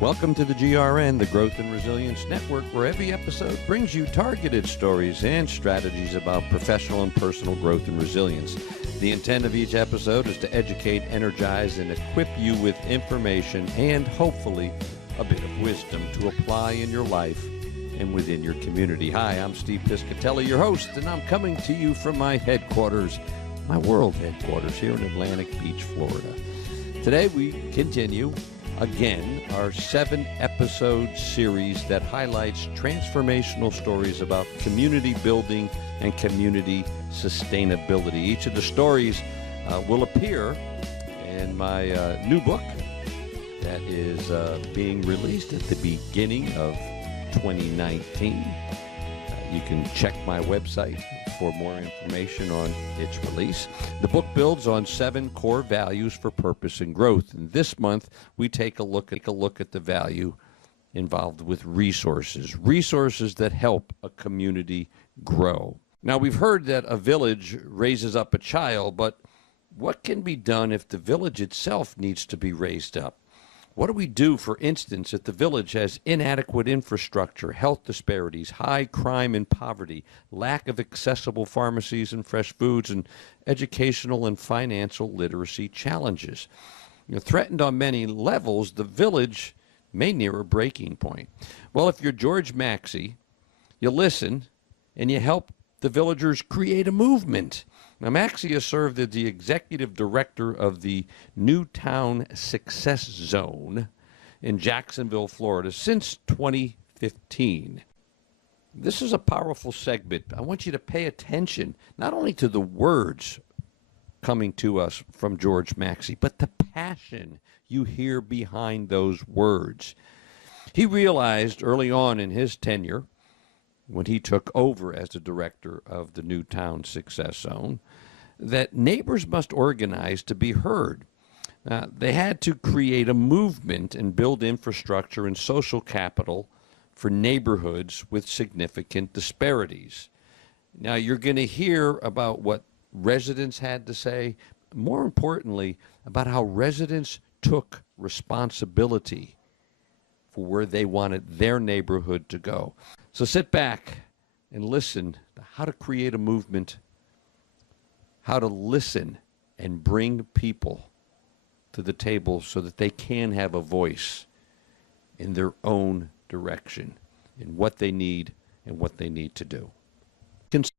Welcome to the GRN, the Growth and Resilience Network, where every episode brings you targeted stories and strategies about professional and personal growth and resilience. The intent of each episode is to educate, energize, and equip you with information and hopefully a bit of wisdom to apply in your life and within your community. Hi, I'm Steve Piscatelli, your host, and I'm coming to you from my headquarters, my world headquarters here in Atlantic Beach, Florida. Today we continue again our 7-episode series that highlights transformational stories about community building and community sustainability. Each of the stories will appear in my new book that is being released at the beginning of 2019. You can check my website for more information on its release. The book builds on 7 core values for purpose and growth. And this month, we take a look at the value involved with resources that help a community grow. Now, we've heard that a village raises up a child, but what can be done if the village itself needs to be raised up? What do we do, for instance, if the village has inadequate infrastructure, health disparities, high crime and poverty, lack of accessible pharmacies and fresh foods, and educational and financial literacy challenges? Threatened on many levels, the village may near a breaking point. Well, if you're George Maxey, you listen and you help the villagers create a movement. Now, Maxey has served as the Executive Director of the Newtown Success Zone in Jacksonville, Florida since 2015. This is a powerful segment. I want you to pay attention not only to the words coming to us from George Maxey, but the passion you hear behind those words. He realized early on in his tenure, when he took over as the director of the Newtown Success Zone, that neighbors must organize to be heard. They had to create a movement and build infrastructure and social capital for neighborhoods with significant disparities. Now, you're going to hear about what residents had to say, more importantly, about how residents took responsibility for where they wanted their neighborhood to go. So sit back and listen to how to create a movement, how to listen and bring people to the table so that they can have a voice in their own direction, in what they need and what they need to do.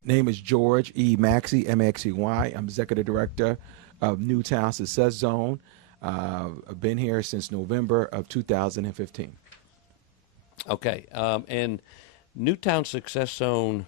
Name is George E. Maxey, M-A-X-E-Y. I'm Executive Director of Newtown Success Zone. I've been here since November of 2015. Okay, and Newtown Success Zone,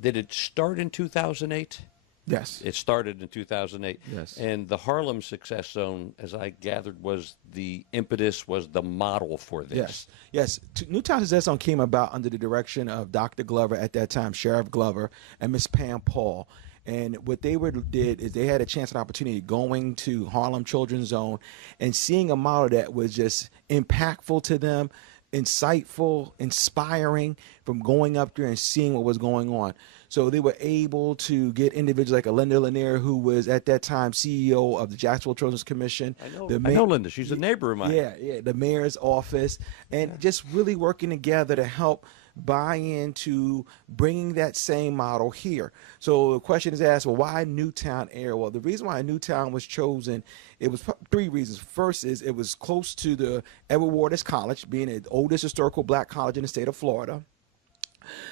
did it start in 2008? Yes. It started in 2008. Yes. And the Harlem Success Zone, as I gathered, was the impetus, was the model for this. Yes. Newtown Success Zone came about under the direction of Dr. Glover, at that time, Sheriff Glover, and Miss Pam Paul. And what they did is they had a chance and opportunity going to Harlem Children's Zone and seeing a model that was just impactful to them, insightful, inspiring, from going up there and seeing what was going on. So they were able to get individuals like Linda Lanier, who was at that time CEO of the Jacksonville Children's Commission. I know Linda. She's a neighbor of mine. Yeah, the mayor's office, and just really working together to help buy into bringing that same model here. So the question is asked, well, why Newtown area? Well, the reason why Newtown was chosen, it was 3 reasons. First is it was close to the Edward Waters College, being the oldest historical black college in the state of Florida.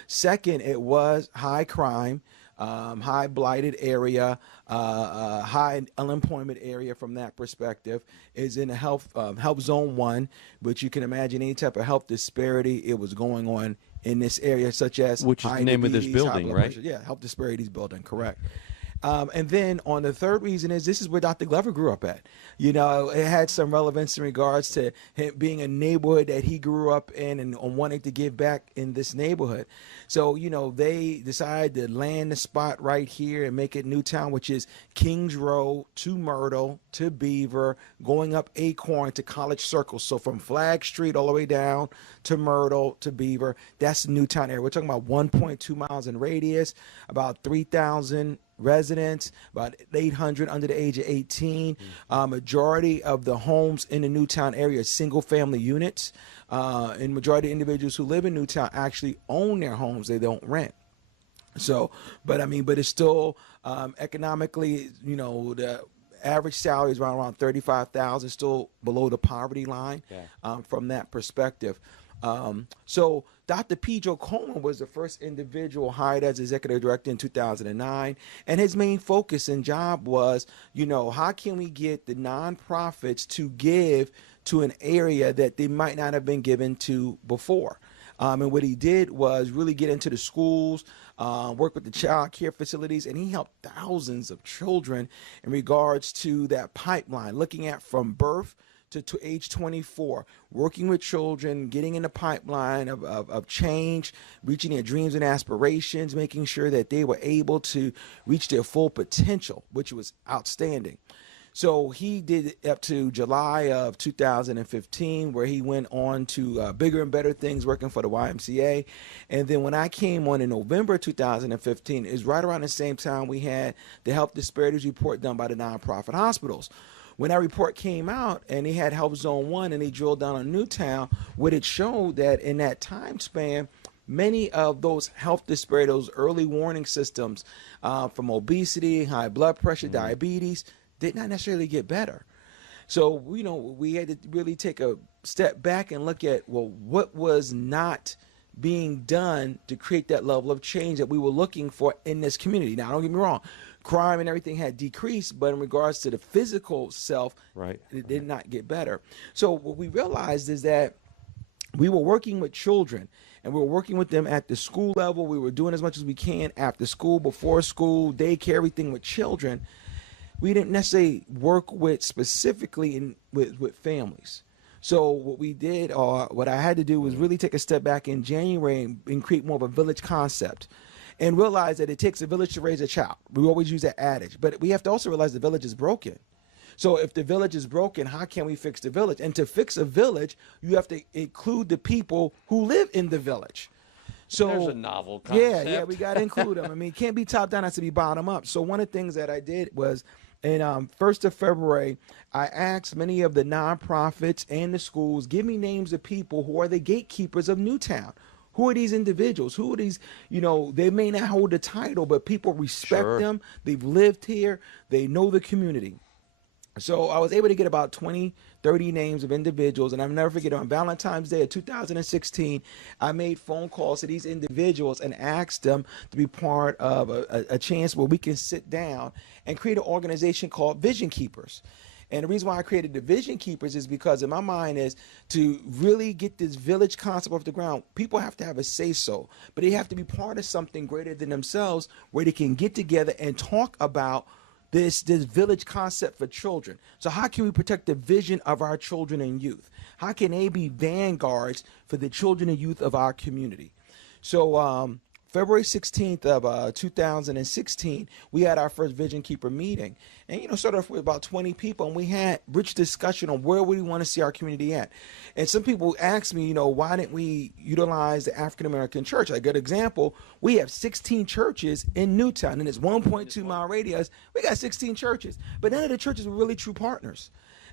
Second, it was high crime, high blighted area, high unemployment area from that perspective. Is in the health zone 1, but you can imagine any type of health disparity it was going on in this area, such as which is the name of this building, right? Yeah, health disparities building, correct. And then on the third reason is this is where Dr. Glover grew up at. You know, it had some relevance in regards to him being a neighborhood that he grew up in and wanting to give back in this neighborhood. So, you know, they decided to land the spot right here and make it Newtown, which is Kings Road to Myrtle to Beaver, going up Acorn to College Circle. So from Flag Street all the way down to Myrtle to Beaver, that's the Newtown area. We're talking about 1.2 miles in radius, about 3,000 residents, about 800 under the age of 18. Majority of the homes in the Newtown area are single family units. And majority of individuals who live in Newtown actually own their homes. They don't rent. So, but it's still economically, you know, the average salary is around 35,000, still below the poverty line. From that perspective. So Dr. P. Joe Coleman was the first individual hired as executive director in 2009. And his main focus and job was, you know, how can we get the nonprofits to give to an area that they might not have been given to before? And what he did was really get into the schools, work with the child care facilities, and he helped thousands of children in regards to that pipeline, looking at from birth to age 24, working with children, getting in the pipeline of change, reaching their dreams and aspirations, making sure that they were able to reach their full potential, which was outstanding. So he did it up to July of 2015, where he went on to bigger and better things working for the YMCA. And then when I came on in November 2015, is right around the same time we had the health disparities report done by the nonprofit hospitals. When that report came out and they had Health Zone 1 and they drilled down on Newtown, what it showed that in that time span, many of those health disparities, those early warning systems from obesity, high blood pressure, diabetes, did not necessarily get better. So, you know, we had to really take a step back and look at, well, what was not being done to create that level of change that we were looking for in this community. Now, don't get me wrong, crime and everything had decreased, but in regards to the physical self, it did not get better. So what we realized is that we were working with children, and we were working with them at the school level. We were doing as much as we can after school, before school, daycare, everything with children. We didn't necessarily work with specifically with families. So what we did, or what I had to do, was really take a step back in January and create more of a village concept, and realize that it takes a village to raise a child. We always use that adage, but we have to also realize the village is broken. So if the village is broken, how can we fix the village? And to fix a village, you have to include the people who live in the village. So there's a novel concept. Yeah, we got to include them. I mean, it can't be top down, it has to be bottom up. So one of the things that I did was, in 1st of February, I asked many of the nonprofits and the schools, give me names of people who are the gatekeepers of Newtown. Who are these individuals? Who are these, you know, they may not hold a title, but people respect them. They've lived here. They know the community. So I was able to get about 20, 30 names of individuals. And I'll never forget, on Valentine's Day of 2016, I made phone calls to these individuals and asked them to be part of a chance where we can sit down and create an organization called Vision Keepers. And the reason why I created the Vision Keepers is because in my mind is to really get this village concept off the ground, people have to have a say-so, but they have to be part of something greater than themselves, where they can get together and talk about this village concept for children. So how can we protect the vision of our children and youth? How can they be vanguards for the children and youth of our community? So February 16th of 2016, we had our first Vision Keeper meeting. And, you know, started off with about 20 people, and we had rich discussion on where we want to see our community at. And some people asked me, you know, why didn't we utilize the African American church? A good example, we have 16 churches in Newtown, and it's 1.2 mile radius. We got 16 churches, but none of the churches were really true partners.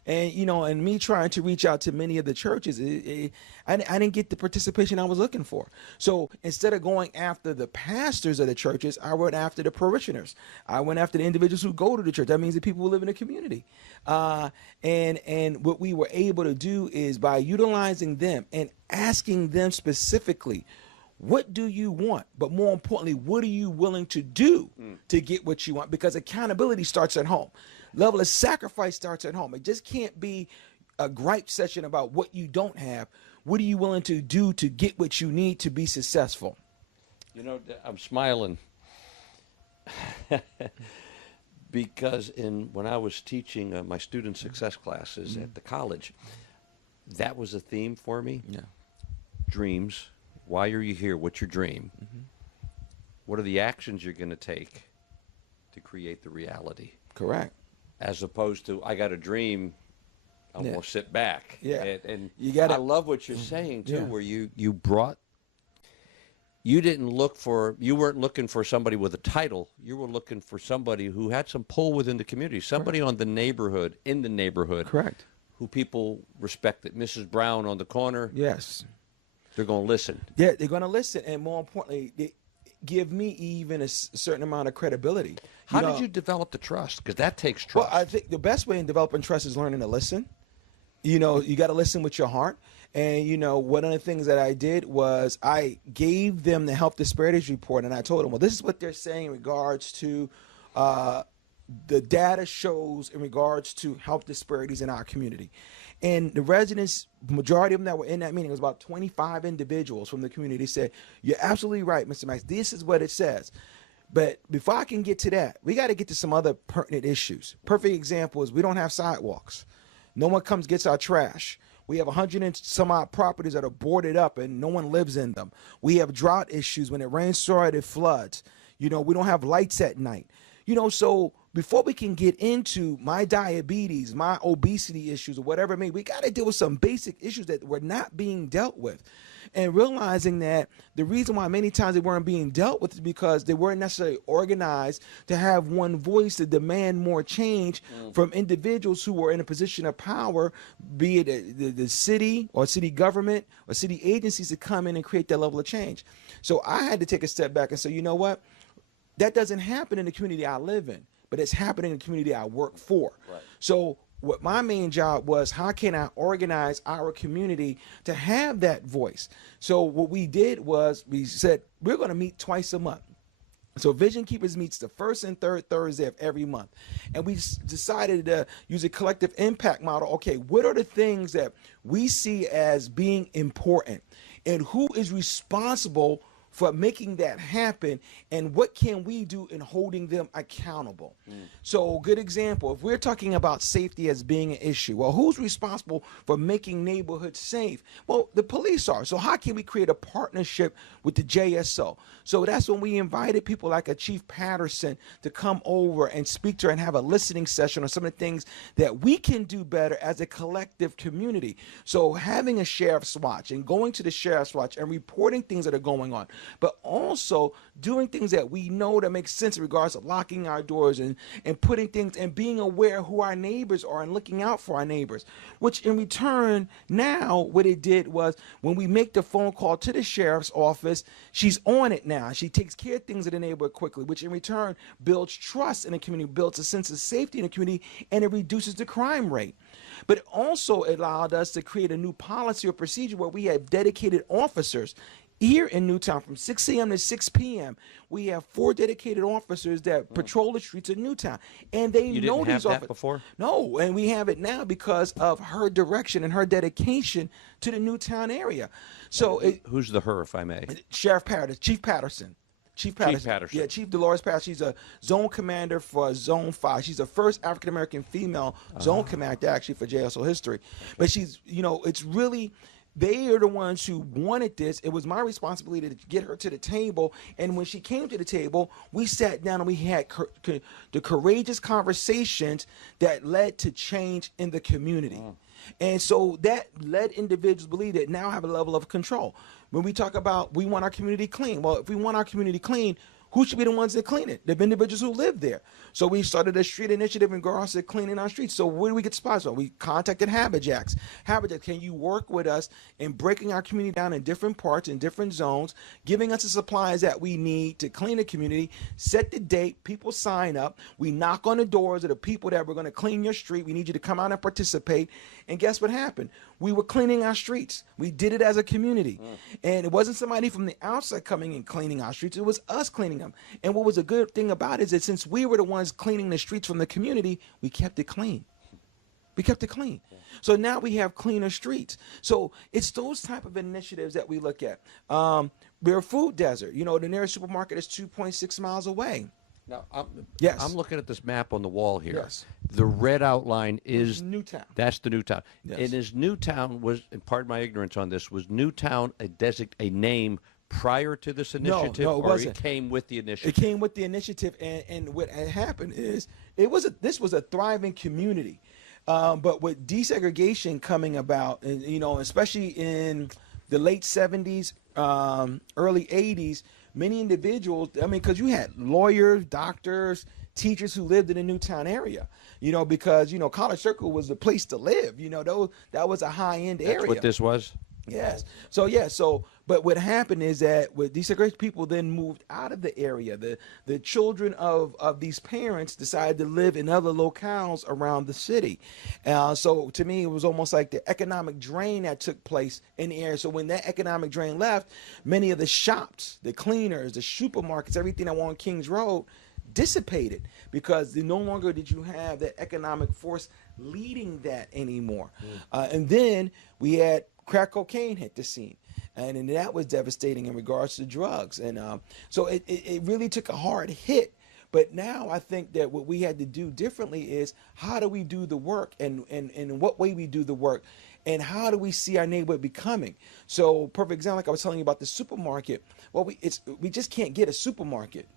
And, you know, and me trying to reach out to many of the churches, I didn't get the participation I was looking for. So instead of going after the pastors of the churches, I went after the parishioners. I went after the individuals who go to the church. That means the people who live in the community. And what we were able to do is, by utilizing them and asking them specifically, what do you want? But more importantly, what are you willing to do to get what you want? Because accountability starts at home. Level of sacrifice starts at home. It just can't be a gripe session about what you don't have. What are you willing to do to get what you need to be successful? You know, I'm smiling. Because when I was teaching my student success classes at the college, that was a theme for me. Yeah. Dreams. Why are you here? What's your dream? What are the actions you're going to take to create the reality? Correct. As opposed to, I got a dream, I'm going to sit back. Yeah. And you gotta, I love what you're saying, too, Yeah. where you you weren't looking for somebody with a title. You were looking for somebody who had some pull within the community, somebody in the neighborhood, Correct. who people respected. Mrs. Brown on the corner, Yes. they're going to listen. Yeah, they're going to listen. And more importantly, they give me even a certain amount of credibility. How did you develop the trust? Because that takes trust. Well, I think the best way in developing trust is learning to listen. You got to listen with your heart. And, one of the things that I did was I gave them the health disparities report, and I told them, well, this is what they're saying in regards to the data shows in regards to health disparities in our community. And the residents, majority of them that were in that meeting, it was about 25 individuals from the community, said, you're absolutely right, Mr. Max. This is what it says. But before I can get to that, we got to get to some other pertinent issues. Perfect example is we don't have sidewalks. No one comes gets our trash. We have 100 and some odd properties that are boarded up and no one lives in them. We have drought issues. When it rains so hard, it floods. We don't have lights at night. So before we can get into my diabetes, my obesity issues, or whatever it may be, we got to deal with some basic issues that were not being dealt with. And realizing that the reason why many times they weren't being dealt with is because they weren't necessarily organized to have one voice to demand more change from individuals who were in a position of power, be it the city or city government or city agencies to come in and create that level of change. So I had to take a step back and say, you know what? That doesn't happen in the community I live in, but it's happening in the community I work for. Right. So what my main job was, how can I organize our community to have that voice? So what we did was we said, we're going to meet twice a month. So Vision Keepers meets the first and third Thursday of every month. And we decided to use a collective impact model. Okay, what are the things that we see as being important? And who is responsible for making that happen, and what can we do in holding them accountable? So good example, if we're talking about safety as being an issue, well, who's responsible for making neighborhoods safe? Well, the police are. So how can we create a partnership with the JSO? So that's when we invited people like a Chief Patterson to come over and speak to her and have a listening session on some of the things that we can do better as a collective community. So having a sheriff's watch and going to the sheriff's watch and reporting things that are going on, but also doing things that we know that make sense in regards to locking our doors and putting things and being aware who our neighbors are and looking out for our neighbors, which in return, now what it did was when we make the phone call to the sheriff's office, she's on it now. She takes care of things in the neighborhood quickly, which in return builds trust in the community, builds a sense of safety in the community, and it reduces the crime rate. But it also allowed us to create a new policy or procedure where we have dedicated officers here in Newtown from 6 a.m. to 6 p.m. We have 4 dedicated officers that patrol the streets of Newtown, and they You know didn't have these that officers. before? No, and we have it now because of her direction and her dedication to the Newtown area. So, Who's the her, if I may? Sheriff Patterson, Chief Patterson. Chief Patterson. Yeah, Chief Dolores Patterson. She's a zone commander for Zone 5. She's the first African-American female zone commander, actually, for JSO history. But she's, it's really, they are the ones who wanted this. It was my responsibility to get her to the table. And when she came to the table, we sat down and we had the courageous conversations that led to change in the community. And so that led individuals believe that now have a level of control. When we talk about we want our community clean, well, if we want our community clean, who should be the ones that clean it? The individuals who live there. So we started a street initiative in regards to cleaning our streets. So where do we get spots from? We contacted Habijacks. Habijacks, can you work with us in breaking our community down in different parts, in different zones, giving us the supplies that we need to clean the community, set the date, people sign up, we knock on the doors of the people that we're going to clean your street. We need you to come out and participate. And guess what happened? We were cleaning our streets. We did it as a community. And it wasn't somebody from the outside coming and cleaning our streets. It was us cleaning them. And what was a good thing about it is that since we were the ones cleaning the streets from the community, we kept it clean. We kept it clean. So now we have cleaner streets. So it's those type of initiatives that we look at. We're a food desert. The nearest supermarket is 2.6 miles away. Now, Yes. I'm looking at this map on the wall here. Yes. The red outline is Newtown. That's the Newtown. Yes. And is Newtown and pardon my ignorance on this, was Newtown a name prior to this initiative, no, it or wasn't. it came with the initiative? It came with the initiative, and what had happened is this was a thriving community, but with desegregation coming about, and especially in the late 70s, early 80s, many individuals. I mean, because you had lawyers, doctors, teachers who lived in the Newtown area, because College Circle was the place to live. That was a high-end area. That's what this was? Yes. But what happened is that with desegregation, people then moved out of the area. The children of these parents decided to live in other locales around the city. So to me, it was almost like the economic drain that took place in the area. So when that economic drain left, many of the shops, the cleaners, the supermarkets, everything that were on Kings Road dissipated, because no longer did you have that economic force leading that anymore. And then we had crack cocaine hit the scene, and that was devastating in regards to drugs. And so it really took a hard hit. But now I think that what we had to do differently is, how do we do the work, and in what way we do the work, and how do we see our neighborhood becoming? So perfect example, like I was telling you about the supermarket. Well, we just can't get a supermarket.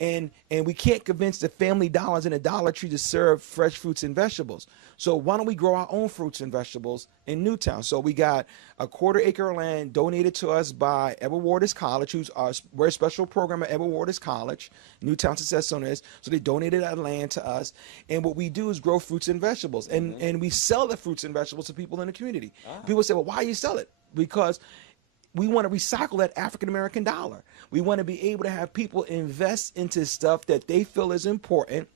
And we can't convince the Family Dollars and the Dollar Tree to serve fresh fruits and vegetables. So why don't we grow our own fruits and vegetables in Newtown? So we got a 1/4 acre of land donated to us by Edward Waters College, who's our very special program at Edward Waters College, Newtown Success Owners. So they donated that land to us. And what we do is grow fruits and vegetables. And we sell the fruits and vegetables to people in the community. People say, well, why do you sell it? Because we want to recycle that African-American dollar. We want to be able to have people invest into stuff that they feel is important.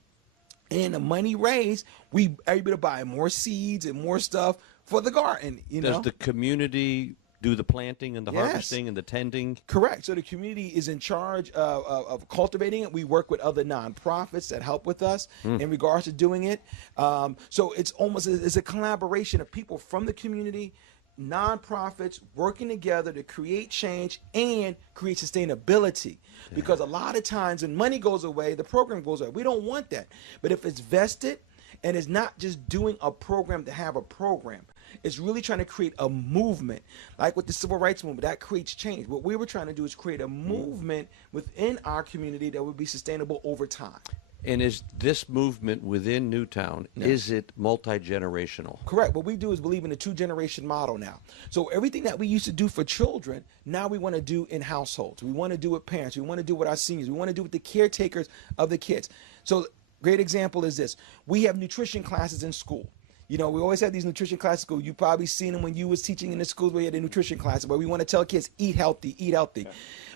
And the money raised, we are able to buy more seeds and more stuff for the garden. Does the community do the planting and the harvesting and the tending? Correct. So the community is in charge of cultivating it. We work with other nonprofits that help with us in regards to doing it. So it's a collaboration of people from the community, nonprofits working together to create change and create sustainability. Because a lot of times when money goes away, the program goes away. We don't want that. But if it's vested, and it's not just doing a program to have a program, it's really trying to create a movement, like with the civil rights movement that creates change. What we were trying to do is create a movement within our community that would be sustainable over time. And is this movement within Newtown, is it multi-generational? Correct. What we do is believe in the 2-generation model now. So everything that we used to do for children, now we want to do in households. We want to do with parents. We want to do with our seniors. We want to do with the caretakers of the kids. So great example is this. We have nutrition classes in school. We always have these nutrition classes in school. You've probably seen them when you was teaching in the schools where you had a nutrition class, where we want to tell kids, eat healthy,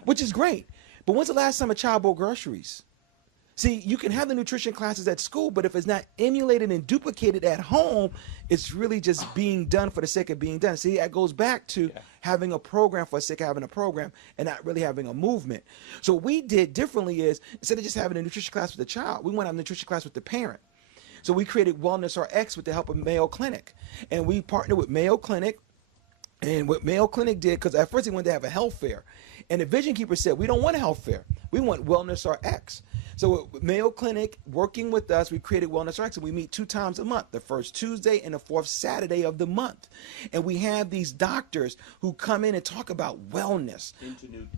which is great. But when's the last time a child bought groceries? See, you can have the nutrition classes at school, but if it's not emulated and duplicated at home, it's really just being done for the sake of being done. See, that goes back to having a program for the sake of having a program and not really having a movement. So what we did differently is, instead of just having a nutrition class with the child, we want to have a nutrition class with the parent. So we created Wellness RX with the help of Mayo Clinic. And we partnered with Mayo Clinic. And what Mayo Clinic did, because at first they wanted to have a health fair. And the Vision Keeper said, we don't want a health fair. We want Wellness RX. So with Mayo Clinic working with us, we created Wellness RX, and we meet 2 times a month, the first Tuesday and the 4th Saturday of the month. And we have these doctors who come in and talk about wellness.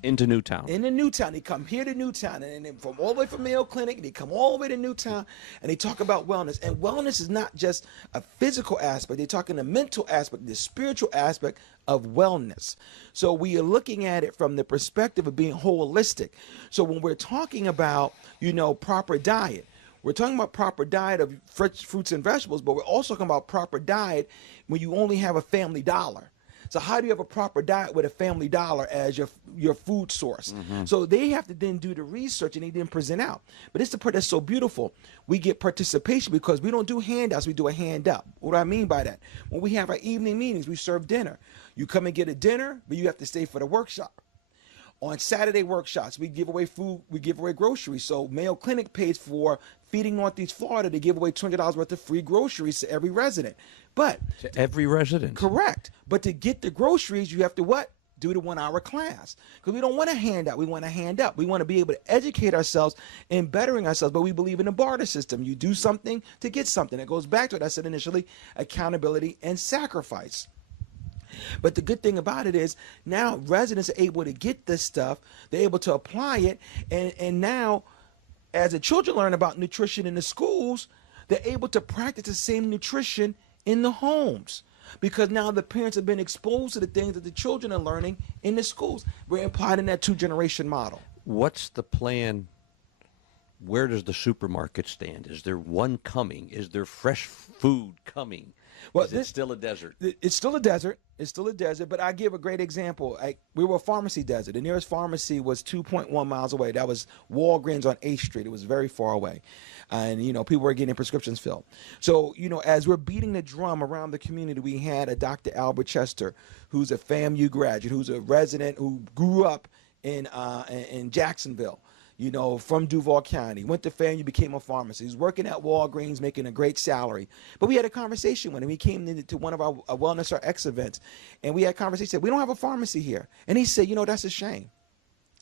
Into Newtown. In the Newtown. They come here to Newtown, and then from all the way from Mayo Clinic, they come all the way to Newtown, and they talk about wellness. And wellness is not just a physical aspect. They talk in the mental aspect, the spiritual aspect of wellness. So we are looking at it from the perspective of being holistic. So when we're talking about, proper diet, we're talking about proper diet of fresh fruits and vegetables, but we're also talking about proper diet when you only have a Family Dollar. So how do you have a proper diet with a Family Dollar as your food source? So they have to then do the research, and they then present out. But it's the part that's so beautiful. We get participation because we don't do handouts, we do a hand up. What do I mean by that? When we have our evening meetings, we serve dinner. You come and get a dinner, but you have to stay for the workshop. On Saturday workshops, we give away food, we give away groceries. So Mayo Clinic pays for Feeding Northeast Florida to give away $200 worth of free groceries to every resident. But to every resident? Correct. But to get the groceries, you have to what? do the 1 hour class, because we don't want to hand out, we want to hand up. We want to be able to educate ourselves and bettering ourselves, but we believe in the barter system. You do something to get something. It goes back to what I said initially, accountability and sacrifice. But the good thing about it is now residents are able to get this stuff, they're able to apply it, and now as the children learn about nutrition in the schools, they're able to practice the same nutrition in the homes, because now the parents have been exposed to the things that the children are learning in the schools. We're implied in that 2-generation model. What's the plan? Where does the supermarket stand? Is there one coming? Is there fresh food coming? Well, is it still a desert? It's still a desert. It's still a desert, but I give a great example. We were a pharmacy desert. The nearest pharmacy was 2.1 miles away. That was Walgreens on 8th Street. It was very far away. And, people were getting prescriptions filled. So, as we're beating the drum around the community, we had a Dr. Albert Chester, who's a FAMU graduate, who's a resident who grew up in Jacksonville, from Duval County, went to FAMU, became a pharmacist. He was working at Walgreens, making a great salary. But we had a conversation with him. He came to one of our Wellness RX events, and we had a conversation. He said, we don't have a pharmacy here. And he said, that's a shame.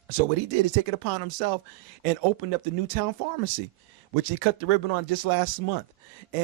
So what he did is take it upon himself and opened up the Newtown Pharmacy, which he cut the ribbon on just last month.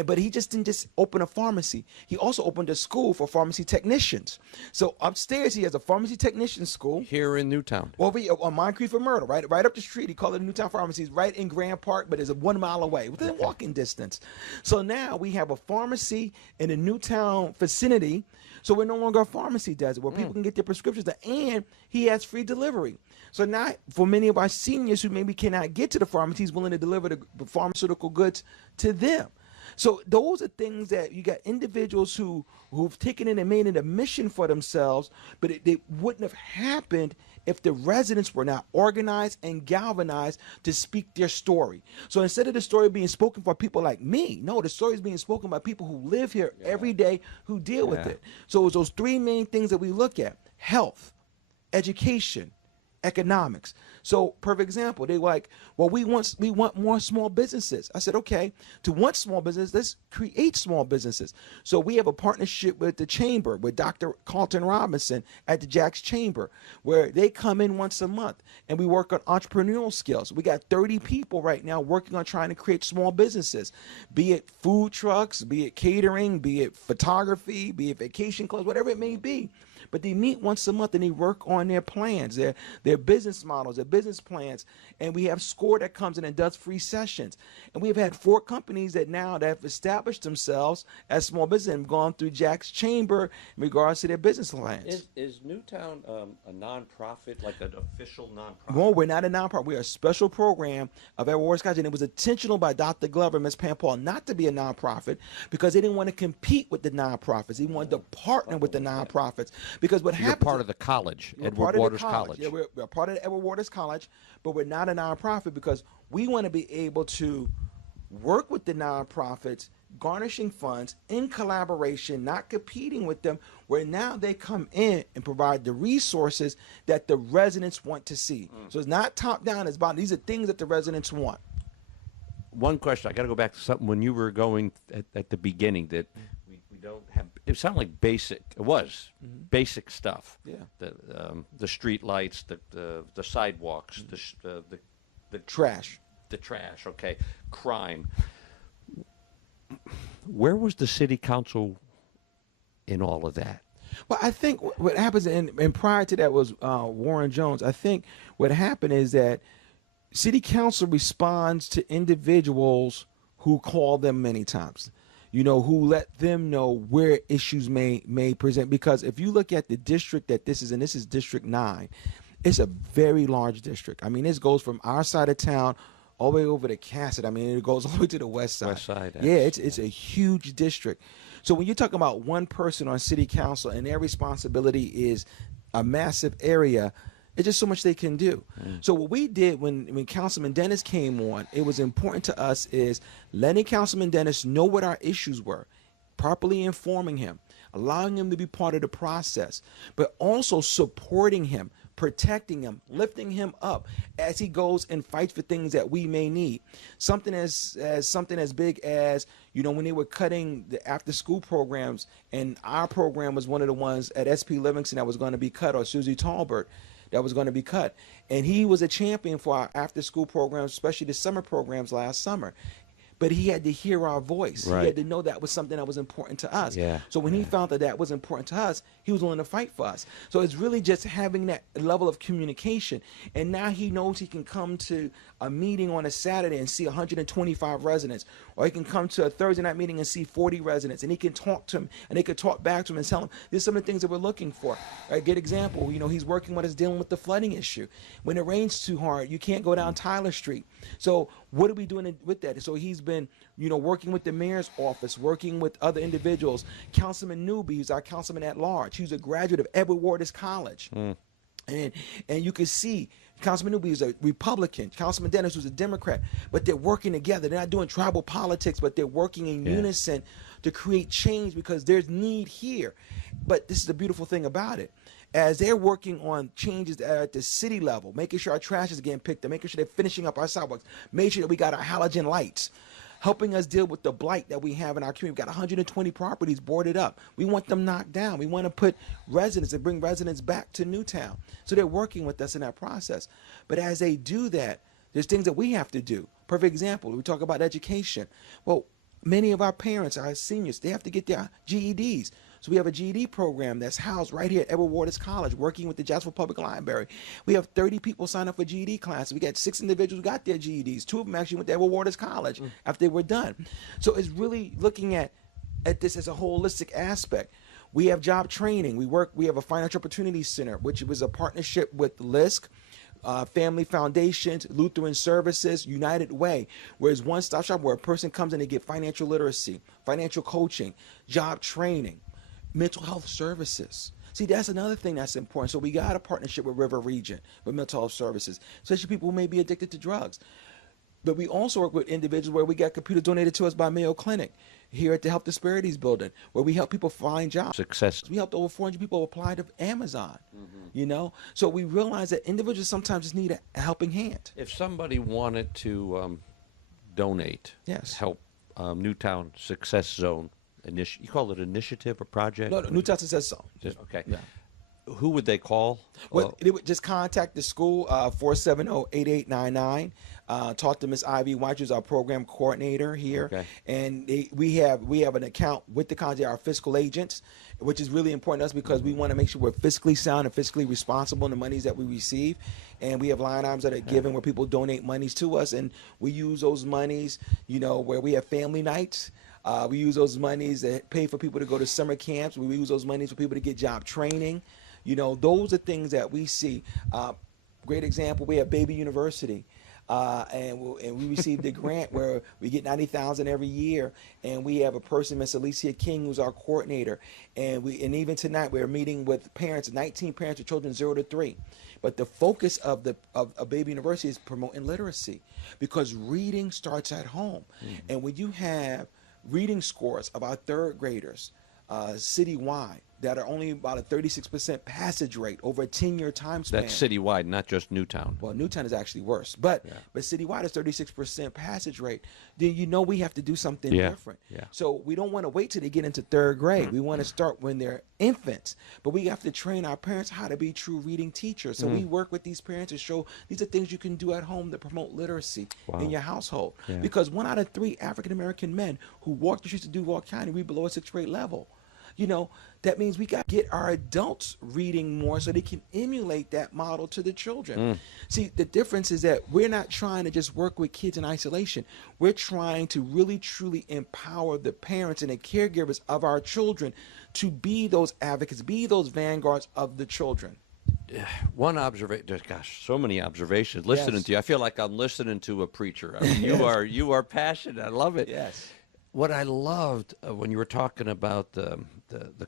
But he just didn't just open a pharmacy. He also opened a school for pharmacy technicians. So upstairs, he has a pharmacy technician school. Here in Newtown. Over here on Moncrief and Myrtle, right up the street. He called it Newtown Pharmacy. It's right in Grand Park, but it's 1 mile away, within walking distance. So now we have a pharmacy in a Newtown vicinity. So we're no longer a pharmacy desert where people can get their prescriptions, and he has free delivery. So now for many of our seniors who maybe cannot get to the pharmacy, he's willing to deliver the pharmaceutical goods to them. So those are things that you got individuals who've taken it and made it a mission for themselves, but it wouldn't have happened if the residents were not organized and galvanized to speak their story. So instead of the story being spoken for people like me, no, the story is being spoken by people who live here every day, who deal with it. So it's those 3 main things that we look at: health, education, economics. So, perfect example, they were like, well, we want more small businesses. I said, okay, to want small business, let's create small businesses. So we have a partnership with the Chamber, with Dr. Carlton Robinson at the Jack's Chamber, where they come in once a month and we work on entrepreneurial skills. We got 30 people right now working on trying to create small businesses, be it food trucks, be it catering, be it photography, be it vacation clubs, whatever it may be. But they meet once a month and they work on their plans, their business models, their business plans. And we have SCORE that comes in and does free sessions. And we've had 4 companies that have established themselves as small business and gone through Jack's Chamber in regards to their business plans. Is Newtown a nonprofit, like an official nonprofit? No, we're not a nonprofit. We're a special program of Edward Waters College. And it was intentional by Dr. Glover and Ms. Pam Paul not to be a nonprofit, because they didn't want to compete with the nonprofits. They wanted to partner with the nonprofits. Because what happens, you're part of the college, Edward Waters College. Yeah, we're part of the Edward Waters College, but we're not a nonprofit because we want to be able to work with the nonprofits, garnishing funds in collaboration, not competing with them, where now they come in and provide the resources that the residents want to see. So it's not top down, it's about these are things that the residents want. One question, I got to go back to something when you were going at the beginning that we don't have. It sounded like basic. It was basic stuff. Yeah. The street lights, the sidewalks, the Trash. The trash. Okay. Crime. Where was the city council in all of that? Well, I think what happens, and prior to that was Warren Jones. I think what happened is that city council responds to individuals who call them many times, who let them know where issues may present. Because if you look at the district that this is in, this is District 9, it's a very large district. I mean, this goes from our side of town all the way over to Cassett. I mean, it goes all the way to the west side. West side. Yeah, it's a huge district. So when you're talking about one person on city council and their responsibility is a massive area, it's just so much they can do. So what we did when Councilman Dennis came on, it was important to us is letting Councilman Dennis know what our issues were, properly informing him, allowing him to be part of the process, but also supporting him, protecting him, lifting him up as he goes and fights for things that we may need. Something something as big as, when they were cutting the after school programs, and our program was one of the ones at SP Livingston that was going to be cut, or Susie Talbert that was going to be cut. And he was a champion for our after school programs, especially the summer programs last summer. But he had to hear our voice. Right. He had to know that was something that was important to us. Yeah. So when he found that that was important to us, he was willing to fight for us. So it's really just having that level of communication. And now he knows he can come to a meeting on a Saturday and see 125 residents, or he can come to a Thursday night meeting and see 40 residents, and he can talk to them, and they can talk back to him and tell him, this is some of the things that we're looking for. A good example, he's working with us dealing with the flooding issue. When it rains too hard, you can't go down Tyler Street. So what are we doing with that? So he's been, working with the mayor's office, working with other individuals. Councilman Newby, who's our councilman at large. He's a graduate of Edward Waters College. And you can see Councilman Newby is a Republican, Councilman Dennis was a Democrat, but they're working together. They're not doing tribal politics, but they're working in unison to create change, because there's need here. But this is the beautiful thing about it. As they're working on changes at the city level, making sure our trash is getting picked up, making sure they're finishing up our sidewalks, making sure that we got our halogen lights, helping us deal with the blight that we have in our community. We've got 120 properties boarded up. We want them knocked down. We want to put residents and bring residents back to Newtown. So they're working with us in that process. But as they do that, there's things that we have to do. Perfect example, we talk about education. Well, many of our parents, our seniors, they have to get their GEDs. So we have a GED program that's housed right here at Edward Waters College, working with the Jacksonville Public Library. We have 30 people sign up for GED classes. We got 6 individuals who got their GEDs. 2 of them actually went to Edward Waters College after they were done. So it's really looking at this as a holistic aspect. We have job training. We have a financial opportunity center, which was a partnership with LISC, Family Foundations, Lutheran Services, United Way, where it's one-stop shop where a person comes in to get financial literacy, financial coaching, job training, mental health services. See, that's another thing that's important. So we got a partnership with River Region with mental health services, especially people who may be addicted to drugs. But we also work with individuals where we got computers donated to us by Mayo Clinic here at the Health Disparities building, where we help people find jobs. Success. We helped over 400 people apply to Amazon, So we realize that individuals sometimes just need a helping hand. If somebody wanted to donate, help Newtown Success Zone, you call it initiative or project? No, Newtown Success Zone. Okay. Yeah. Who would they call? Well, they would just contact the school, 470-8899. Talk to Miss Ivy White, who's our program coordinator here. Okay. And we have an account with the college, our fiscal agents, which is really important to us because we want to make sure we're fiscally sound and fiscally responsible in the monies that we receive. And we have line items that are given where people donate monies to us, and we use those monies, where we have family nights. We use those monies to pay for people to go to summer camps. We use those monies for people to get job training. Those are things that we see. Great example, we have Baby University. And we received a grant where we get $90,000 every year, and we have a person, Miss Alicia King, who's our coordinator, and even tonight we're meeting with parents, 19 parents of children 0 to 3. But the focus of Baby University is promoting literacy, because reading starts at home, and when you have reading scores of our 3rd graders citywide that are only about a 36% passage rate over a 10-year time span. That's citywide, not just Newtown. Well, Newtown is actually worse, but citywide is 36% passage rate. Then we have to do something different. Yeah. So we don't want to wait till they get into 3rd grade. We want to start when they're infants, but we have to train our parents how to be true reading teachers. So we work with these parents to show these are things you can do at home to promote literacy in your household. Yeah. Because 1 out of 3 African American men who walk the streets of Duval County read below a 6th grade level. That means we got to get our adults reading more so they can emulate that model to the children. See, the difference is that we're not trying to just work with kids in isolation. We're trying to really, truly empower the parents and the caregivers of our children to be those advocates, be those vanguards of the children. One observation, gosh, so many observations listening to you. I feel like I'm listening to a preacher. I mean, you are passionate. I love it. Yes. What I loved when you were talking about the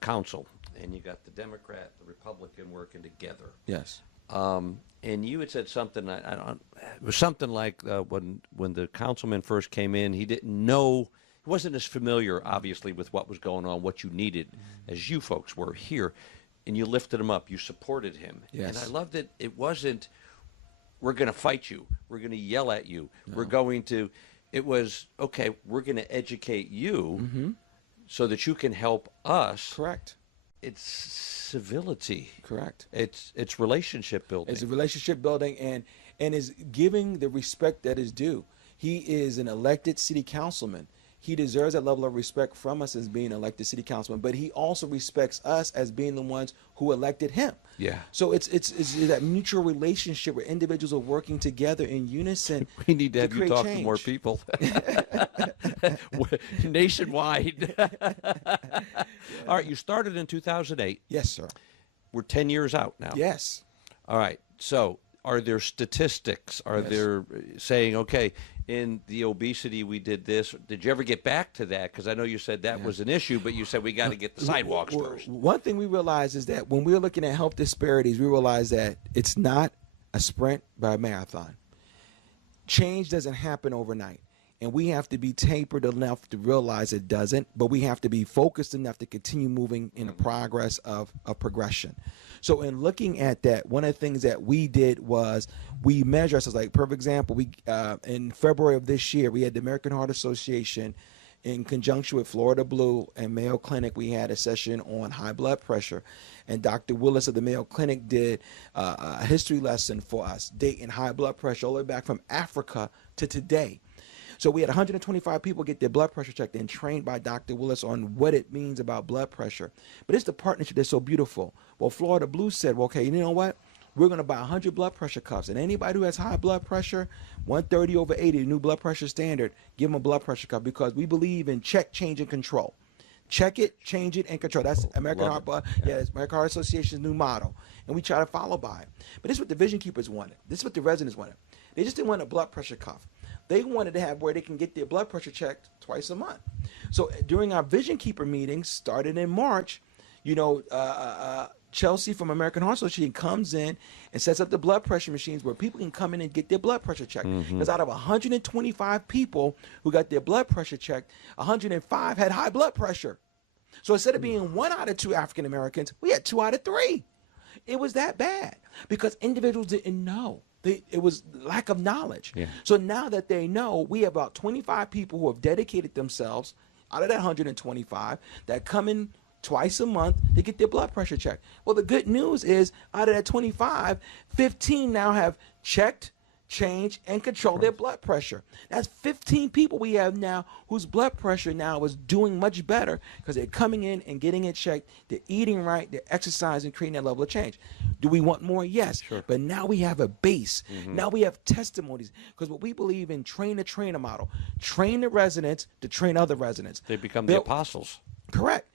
council, and you got the Democrat, the Republican working together. Yes. And you had said something. It was something like when the councilman first came in, he didn't know. He wasn't as familiar, obviously, with what was going on, what you needed, as you folks were here. and you lifted him up. You supported him. Yes. And I love that it wasn't, we're going to fight you. We're going to yell at you. No. We're going to, it was, okay, we're going to educate you so that you can help us. Correct. It's civility. Correct. It's relationship building. It's a relationship building and is giving the respect that is due. He is an elected city councilman. He deserves that level of respect from us as being elected city councilman, but he also respects us as being the ones who elected him. Yeah. So it's that mutual relationship where individuals are working together in unison. We need to have you talk change. to more people. Nationwide. All right, you started in 2008. Yes, sir. We're 10 years out now. Yes. All right. So are there statistics? Are Yes. there saying, okay, in the obesity we did this? Did you ever get back to that? Because I know you said that was an issue, but you said we got to get the sidewalks first. One thing we realize is that when we're looking at health disparities, we realize that it's not a sprint but a marathon. Change doesn't happen overnight. And we have to be tapered enough to realize it doesn't, but we have to be focused enough to continue moving in the progress of progression. So in looking at that, one of the things that we did was we measure ourselves. Like, perfect example, we in February of this year, we had the American Heart Association in conjunction with Florida Blue and Mayo Clinic. We had a session on high blood pressure. And Dr. Willis of the Mayo Clinic did a history lesson for us, dating high blood pressure all the way back from Africa to today. So we had 125 people get their blood pressure checked and trained by Dr. Willis on what it means about blood pressure. But it's the partnership that's so beautiful. Well, Florida Blue said, well, okay, you know what? We're going to buy 100 blood pressure cuffs. And anybody who has high blood pressure, 130/80, new blood pressure standard, give them a blood pressure cuff, because we believe in check, change, and control. Check it, change it, and control. That's American Heart, it's American Heart Association's new motto. And we try to follow by it. But this is what the Vision Keepers wanted. This is what the residents wanted. They just didn't want a blood pressure cuff. They wanted to have where they can get their blood pressure checked twice a month. So during our Vision Keeper meetings, started in March, Chelsea from American Heart Association comes in and sets up the blood pressure machines where people can come in and get their blood pressure checked. Because out of 125 people who got their blood pressure checked, 105 had high blood pressure. So instead of being 1 out of 2 African Americans, we had 2 out of 3. It was that bad because individuals didn't know. It was lack of knowledge. Yeah. So now that they know, we have about 25 people who have dedicated themselves out of that 125 that come in twice a month to get their blood pressure checked. Well, the good news is out of that 25, 15 now have checked, changed, and controlled their blood pressure. That's 15 people we have now whose blood pressure now is doing much better because they're coming in and getting it checked. They're eating right, they're exercising, creating that level of change. Do we want more? Yes. Sure. But now we have a base. Now we have testimonies, because what we believe in, train the trainer model. Train the residents to train other residents. They become the apostles. Correct.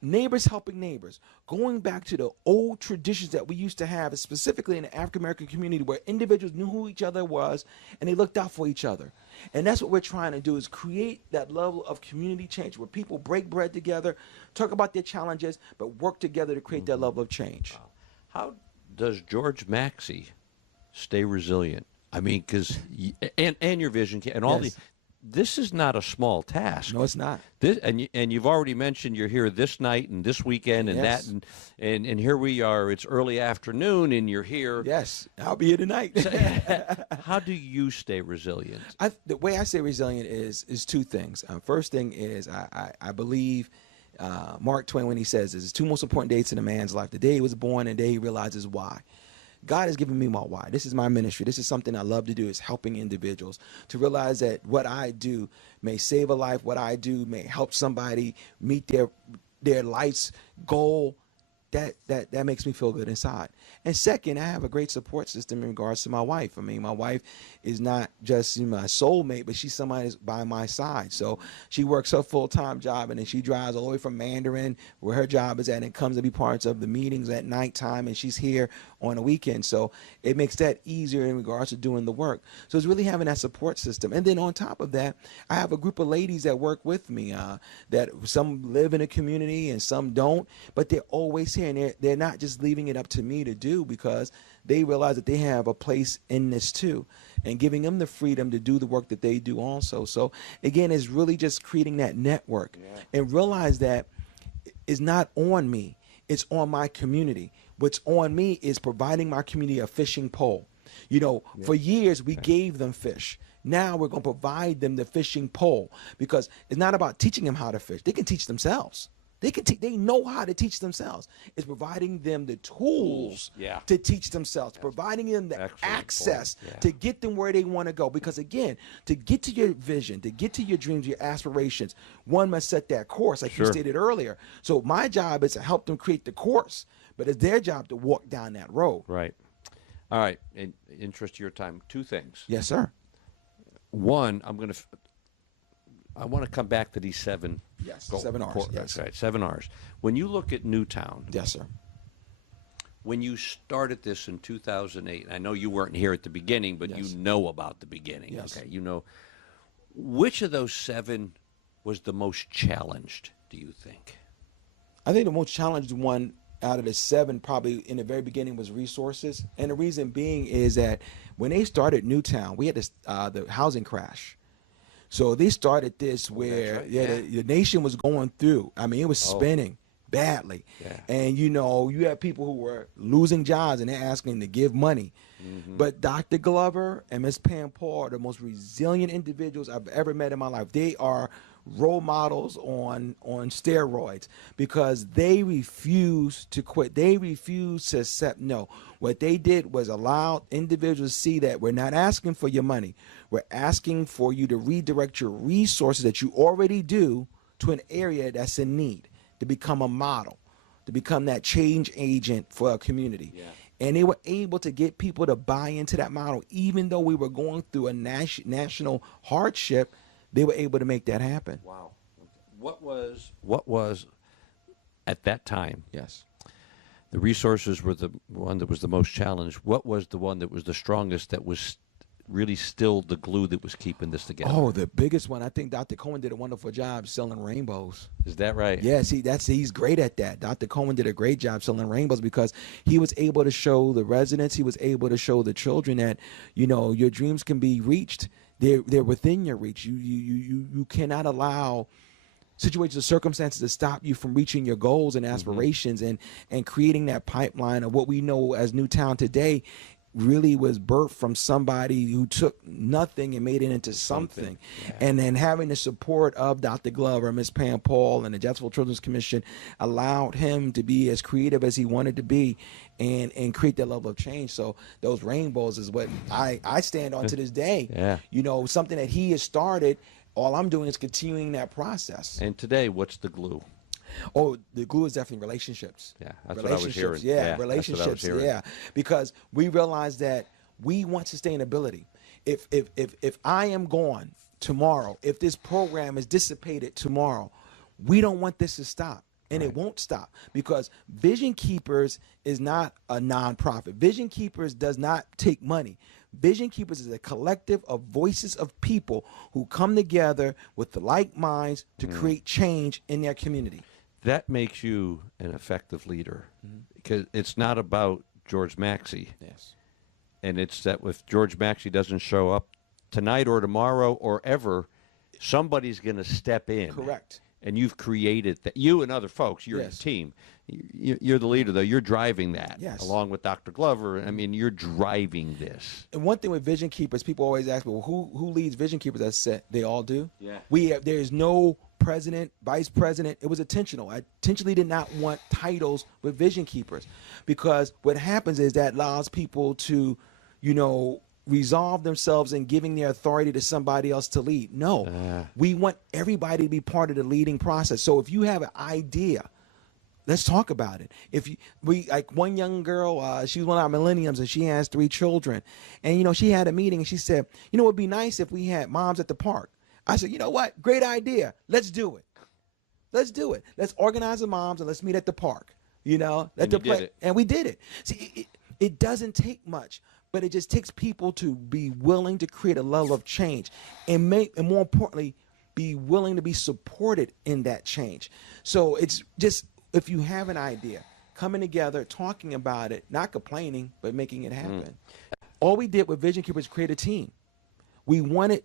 Neighbors helping neighbors, going back to the old traditions that we used to have, specifically in the African American community, where individuals knew who each other was and they looked out for each other. And that's what we're trying to do, is create that level of community change where people break bread together, talk about their challenges, but work together to create that level of change. Wow. How does George Maxey stay resilient? I mean, because and your vision and all this is not a small task. No, it's not. This and you've already mentioned you're here this night and this weekend and that and here we are. It's early afternoon and you're here. Yes, I'll be here tonight. How do you stay resilient? The way I stay resilient is 2 things. First thing is I believe Mark Twain, when he says there's 2 most important dates in a man's life: the day he was born and the day he realizes why. God has given me my why. This is my ministry. This is something I love to do, is helping individuals to realize that what I do may save a life. What I do may help somebody meet their life's goal. That makes me feel good inside. And second, I have a great support system in regards to my wife. I mean, my wife is not just my soulmate, but she's somebody that's by my side. So she works her full-time job, and then she drives all the way from Mandarin, where her job is at, and comes to be parts of the meetings at nighttime, and she's here on the weekend. So it makes that easier in regards to doing the work. So it's really having that support system. And then on top of that, I have a group of ladies that work with me, that some live in a community and some don't, but they're always here, and they're not just leaving it up to me to do, because they realize that they have a place in this too, and giving them the freedom to do the work that they do also. So again, it's really just creating that network and realize that it's not on me. It's on my community. What's on me is providing my community a fishing pole. You know, for years we gave them fish. Now we're going to provide them the fishing pole, because it's not about teaching them how to fish. They can teach themselves. They know how to teach themselves. It's providing them the tools to teach themselves, providing them the access to get them where they want to go. Because again, to get to your vision, to get to your dreams, your aspirations, one must set that course, like you stated earlier. So my job is to help them create the course, but it's their job to walk down that road. Right. All right. In interest of your time, two things. Yes, sir. One, I want to come back to these 7. Yes, 7 R's. Yes. Right, 7 R's. When you look at Newtown. Yes, sir. When you started this in 2008, I know you weren't here at the beginning, but you know about the beginning. Yes. Okay, you know. Which of those 7 was the most challenged, do you think? I think the most challenged one out of the 7 probably in the very beginning was resources. And the reason being is that when they started Newtown, we had this, the housing crash. So they started this where the nation was going through. I mean, it was spinning badly. Yeah. And, you know, you had people who were losing jobs and they're asking to give money. Mm-hmm. But Dr. Glover and Ms. Pam Paul are the most resilient individuals I've ever met in my life. They are role models on steroids, because they refuse to quit. They refuse to accept no. What they did was allow individuals to see that we're not asking for your money. We're asking for you to redirect your resources that you already do to an area that's in need, to become a model, to become that change agent for a community. Yeah. And they were able to get people to buy into that model. Even though we were going through a national hardship, they were able to make that happen. Wow. What was at that time? Yes. The resources were the one that was the most challenged. What was the one that was the strongest, that was really still the glue that was keeping this together? Oh, the biggest one. I think Dr. Cohen did a wonderful job selling rainbows. Is that right? Yes, he's great at that. Dr. Cohen did a great job selling rainbows, because he was able to show the residents, he was able to show the children that, you know, your dreams can be reached. They're within your reach. You cannot allow situations or circumstances to stop you from reaching your goals and aspirations. And creating that pipeline of what we know as Newtown today really was birthed from somebody who took nothing and made it into something. Yeah. And then having the support of Dr. Glover, Ms. Pam Paul, and the Jacksonville Children's Commission allowed him to be as creative as he wanted to be and create that level of change. So those rainbows is what I stand on to this day. Yeah. You know, something that he has started. All I'm doing is continuing that process. And today, what's the glue? Oh, the glue is definitely relationships. Yeah, that's what I was hearing. Yeah, relationships. Yeah, because we realize that we want sustainability. If I am gone tomorrow, if this program is dissipated tomorrow, we don't want this to stop. And it won't stop, because Vision Keepers is not a nonprofit. Vision Keepers does not take money. Vision Keepers is a collective of voices of people who come together with the like minds to create change in their community. That makes you an effective leader, because it's not about George Maxey. Yes. And it's that if George Maxey doesn't show up tonight or tomorrow or ever, somebody's going to step in. Correct. And you've created that. You and other folks, you're the team. You're the leader, though. You're driving that, along with Dr. Glover. I mean, you're driving this. And one thing with Vision Keepers, people always ask me, well, who leads Vision Keepers? I said, they all do. Yeah. There's no president, vice president. It was intentional. I intentionally did not want titles with Vision Keepers, because what happens is that allows people to, you know, resolve themselves in giving their authority to somebody else to lead. No, we want everybody to be part of the leading process. So if you have an idea, let's talk about it. Like one young girl, she was one of our millenniums, and she has 3 children. And, you know, she had a meeting and she said, you know, it'd be nice if we had moms at the park. I said, you know what? Great idea. Let's do it. Let's do it. Let's organize the moms and let's meet at the park. You know, and we did it. See, it doesn't take much. But it just takes people to be willing to create a level of change and more importantly, be willing to be supported in that change. So it's just, if you have an idea, coming together, talking about it, not complaining, but making it happen. All we did with Vision Keepers was create a team. We wanted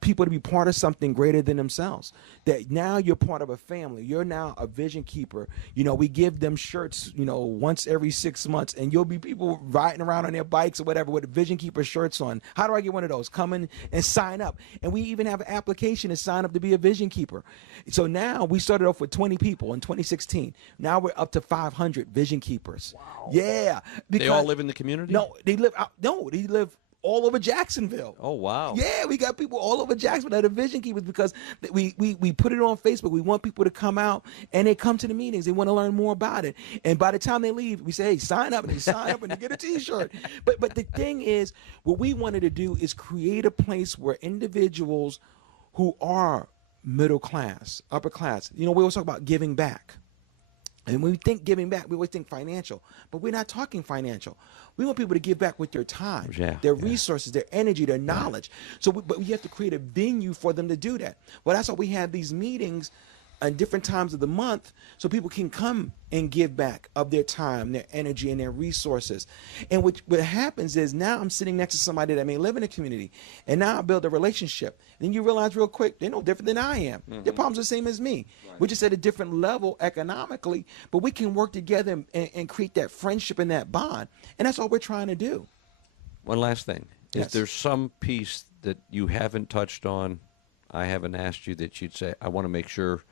people to be part of something greater than themselves. That now you're part of a family. You're now a vision keeper. We give them shirts, once every 6 months, and you'll be people riding around on their bikes or whatever with vision keeper shirts on. How do I get one of those? Come in and sign up. And we even have an application to sign up to be a vision keeper. So now we started off with 20 people in 2016. Now we're up to 500 vision keepers. Wow. Yeah. They all live in the community? No, they live all over Jacksonville. Oh, wow. Yeah, we got people all over Jacksonville that are vision keepers because we put it on Facebook. We want people to come out, and they come to the meetings. They want to learn more about it. And by the time they leave, we say, hey, sign up, and they sign up, and they get a T-shirt. But the thing is, what we wanted to do is create a place where individuals who are middle class, upper class, we always talk about giving back. And when we think giving back, we always think financial, but we're not talking financial. We want people to give back with their time, their resources, their energy, their knowledge. But we have to create a venue for them to do that. Well, that's why we have these meetings at different times of the month so people can come and give back of their time, their energy, and their resources. And what happens is now I'm sitting next to somebody that may live in a community, and now I build a relationship. Then you realize real quick, they're no different than I am. Their problems are the same as me. Right. We're just at a different level economically, but we can work together and create that friendship and that bond. And that's all we're trying to do. One last thing. Is there some piece that you haven't touched on, I haven't asked you, that you'd say, I want to make sure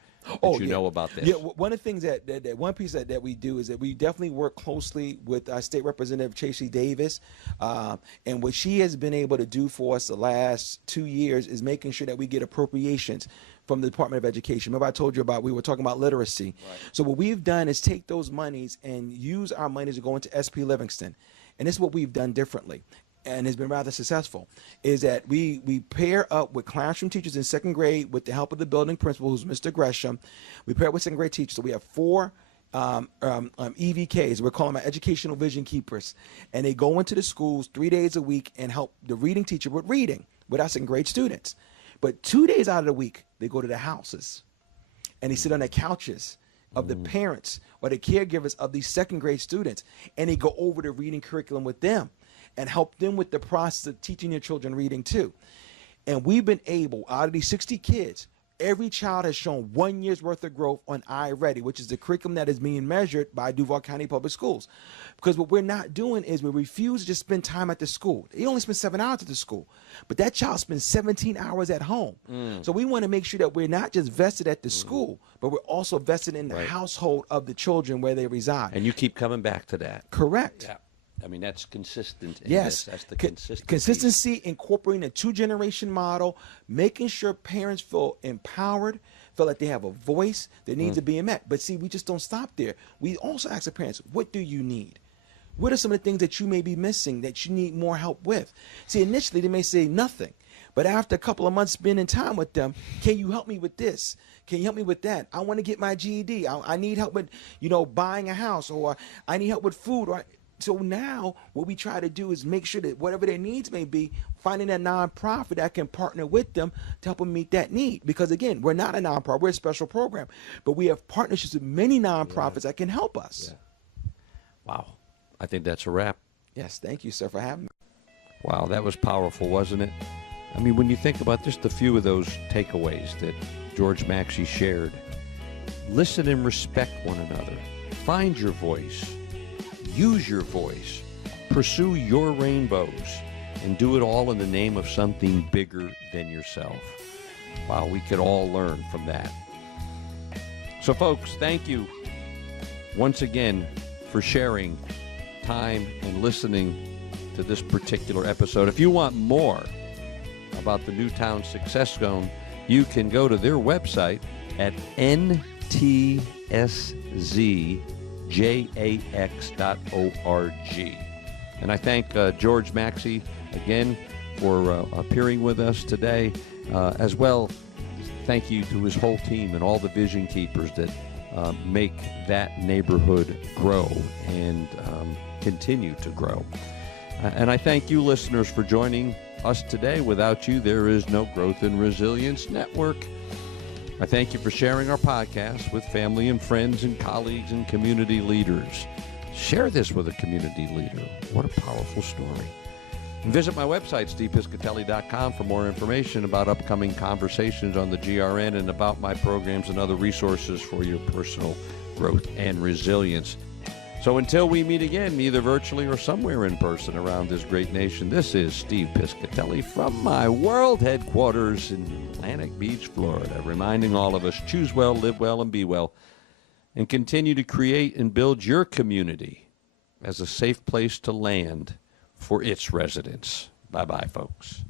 that you know about this? Yeah, one of the things that one piece that we do is that we definitely work closely with our State Representative Tracy Davis, and what she has been able to do for us the last 2 years is making sure that we get appropriations from the Department of Education. Remember I told you we were talking about literacy. Right. So what we've done is take those monies and use our monies to go into SP Livingston. And this is what we've done differently, and has been rather successful, is that we pair up with classroom teachers in second grade with the help of the building principal, who's Mr. Gresham. We pair up with second grade teachers. So we have 4 EVKs. We're calling them educational vision keepers. And they go into the schools 3 days a week and help the reading teacher with reading with our second grade students. But 2 days out of the week, they go to the houses and they sit on the couches of the parents or the caregivers of these second grade students, and they go over the reading curriculum with them and help them with the process of teaching their children reading too. And we've been able, out of these 60 kids, every child has shown 1 year's worth of growth on iReady, which is the curriculum that is being measured by Duval County Public Schools. Because what we're not doing is we refuse to just spend time at the school. They only spend 7 hours at the school, but that child spends 17 hours at home. So we want to make sure that we're not just vested at the school, but we're also vested in the household of the children where they reside. And you keep coming back to that. Correct. Yeah. I mean, that's consistent. Yes. That's the consistency, incorporating a 2-generation model, making sure parents feel empowered, feel like they have a voice that needs to be met. But see, we just don't stop there. We also ask the parents, what do you need? What are some of the things that you may be missing that you need more help with? See, initially they may say nothing, but after a couple of months spending time with them, can you help me with this? Can you help me with that? I want to get my GED. I need help with, buying a house, or I need help with food. So now what we try to do is make sure that whatever their needs may be, finding a nonprofit that can partner with them to help them meet that need. Because again, we're not a nonprofit, we're a special program, but we have partnerships with many nonprofits that can help us. Yeah. Wow. I think that's a wrap. Yes, thank you, sir, for having me. Wow, that was powerful, wasn't it? I mean, when you think about just a few of those takeaways that George Maxey shared, listen and respect one another. Find your voice. Use your voice. Pursue your rainbows. And do it all in the name of something bigger than yourself. Wow, we could all learn from that. So, folks, thank you once again for sharing time and listening to this particular episode. If you want more about the Newtown Success Zone, you can go to their website at ntsjax.org. And I thank George Maxey again for appearing with us today. As well, thank you to his whole team and all the vision keepers that make that neighborhood grow and continue to grow. And I thank you, listeners, for joining us today. Without you, there is no Growth and Resilience Network. I thank you for sharing our podcast with family and friends and colleagues and community leaders. Share this with a community leader. What a powerful story. And visit my website, stevepiscatelli.com, for more information about upcoming conversations on the GRN and about my programs and other resources for your personal growth and resilience. So until we meet again, either virtually or somewhere in person around this great nation, this is Steve Piscatelli from my world headquarters in Atlantic Beach, Florida, reminding all of us, choose well, live well, and be well, and continue to create and build your community as a safe place to land for its residents. Bye-bye, folks.